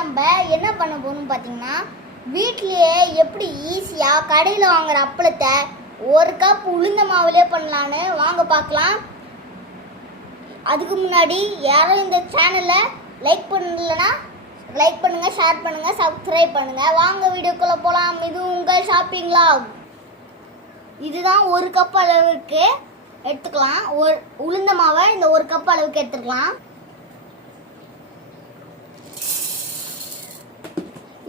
நம்ம என்ன பண்ண போறோம் பார்த்தீங்கன்னா, வீட்லயே எப்படி ஈஸியாக கடையில் வாங்குற அப்பளத்தை ஒரு கப் உளுந்த மாவுலேயே பண்ணலான்னு வாங்க பார்க்கலாம். அதுக்கு முன்னாடி யாரும் இந்த சேனலை லைக் பண்ணலன்னா லைக் பண்ணுங்க, ஷேர் பண்ணுங்க, சப்ஸ்கிரைப் பண்ணுங்க. வாங்க வீடியோக்குள்ள போகலாம். இது உங்கள் ஷாப்பிங் லாக். இதுதான் ஒரு கப் அளவுக்கு எடுத்துக்கலாம். ஒரு உளுந்த மாவை இந்த ஒரு கப் அளவுக்கு எடுத்துக்கலாம்.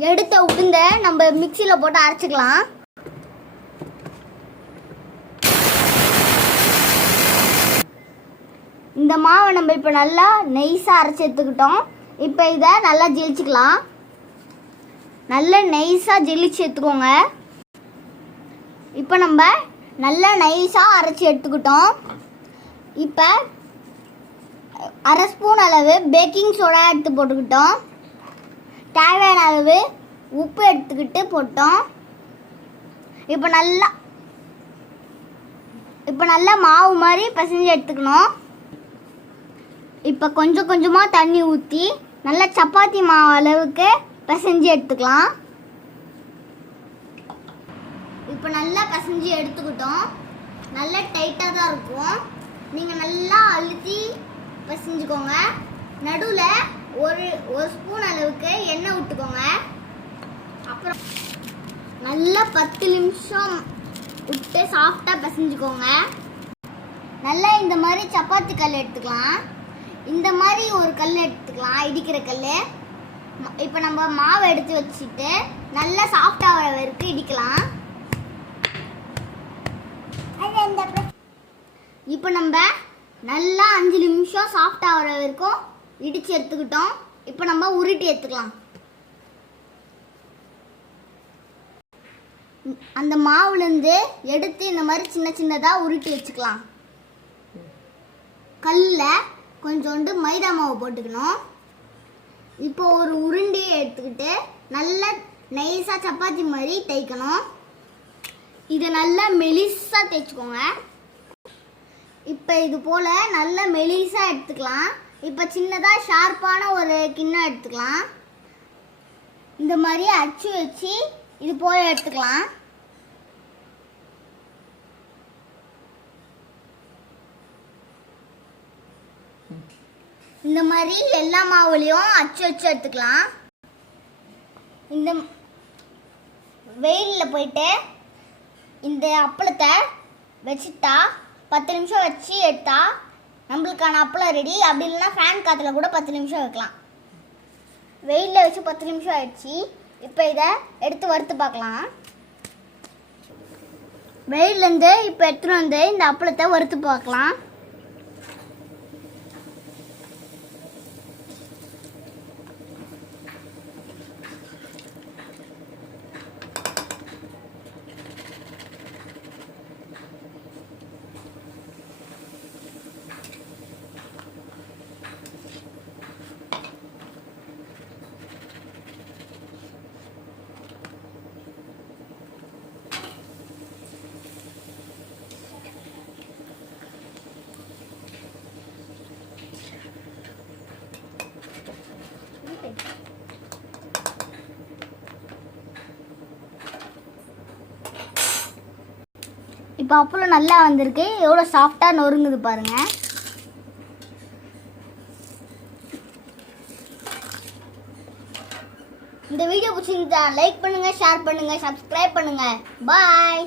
எடுத்த உளுந்த நம்ம மிக்சியில் போட்டு அரைச்சிக்கலாம். இந்த மாவை நம்ம இப்போ நல்லா நெய்ஸாக அரைச்சி எடுத்துக்கிட்டோம். இப்போ இதை நல்லா ஜெலிச்சுக்கலாம். நல்லா நெய்ஸாக ஜெலிச்சு எடுத்துக்கோங்க. இப்போ நம்ம நல்லா நைஸாக அரைச்சி எடுத்துக்கிட்டோம். இப்போ அரை ஸ்பூன் அளவு பேக்கிங் சோடா எடுத்து போட்டுக்கிட்டோம். தேவையான அளவு உப்பு எடுத்துக்கிட்டு போட்டோம். இப்போ நல்லா மாவு மாதிரி பிசைஞ்சு எடுத்துக்கணும். இப்போ கொஞ்சம் கொஞ்சமாக தண்ணி ஊற்றி நல்லா சப்பாத்தி மாவு அளவுக்கு பிசைஞ்சு எடுத்துக்கலாம். இப்போ நல்லா பிசைஞ்சு எடுத்துக்கிட்டோம். நல்லா டைட்டாக தான் இருக்கும். நீங்கள் நல்லா அழுத்தி பிசைஞ்சுக்கோங்க. நடுவில் ஒரு ஸ்பூன் அளவுக்கு எண்ணெய் விட்டுக்கோங்க. அப்புறம் நல்லா 10 நிமிஷம் விட்டு சாஃப்டாக பிசைஞ்சுக்கோங்க. நல்லா இந்த மாதிரி சப்பாத்தி கல் எடுத்துக்கலாம். இந்த மாதிரி ஒரு கல் எடுத்துக்கலாம், இடிக்கிற கல். இப்போ நம்ம மாவை எடுத்து வச்சுட்டு நல்லா சாஃப்டாக வர வரைக்கும் இடிக்கலாம். இப்போ நம்ம நல்லா 5 நிமிஷம் சாஃப்டாக வர வரைக்கும் இடித்து எடுத்துக்கிட்டோம். இப்போ நம்ம உருட்டி எடுத்துக்கலாம். அந்த மாவுலேருந்து எடுத்து இந்த மாதிரி சின்ன சின்னதாக உருட்டி வச்சுக்கலாம். கல்லில் கொஞ்சோண்டு மைதா மாவு போட்டுக்கணும். இப்போ ஒரு உருண்டையை எடுத்துக்கிட்டு நல்லா நைஸாக சப்பாத்தி மாதிரி தேய்க்கணும். இதை நல்லா மெலிசாக தேய்ச்சிக்கோங்க. இப்போ இது போல் நல்லா மெலிசாக எடுத்துக்கலாம். இப்போ சின்னதாக ஷார்ப்பான ஒரு கிண்ணம் எடுத்துக்கலாம். இந்த மாதிரி அச்சு வச்சு இது போல் எடுத்துக்கலாம். இந்த மாதிரி எல்லா மாவுலையும் அச்சு வச்சு எடுத்துக்கலாம். இந்த வெயிலில் போயிட்டு இந்த அப்பளத்தை வச்சுட்டா 10 நிமிஷம் வச்சு எடுத்தா நம்மளுக்கான அப்பளம் ரெடி. அப்படி இல்லைன்னா ஃபேன் காற்றுல கூட 10 நிமிஷம் வைக்கலாம். வெயிலில் வச்சு 10 நிமிஷம் ஆயிடுச்சு. இப்போ இதை எடுத்து வறுத்து பார்க்கலாம். வெயிலேருந்து இப்போ எடுத்துகிட்டு வந்து இந்த அப்பளத்தை வறுத்து பார்க்கலாம். இப்போ அப்பளம் நல்லா வந்திருக்கு. எவ்வளோ சாஃப்டாக நொறுங்குது பாருங்க. இந்த வீடியோ பிடிச்சிருந்தா லைக் பண்ணுங்க, ஷேர் பண்ணுங்க, சப்ஸ்கிரைப் பண்ணுங்க. பாய்.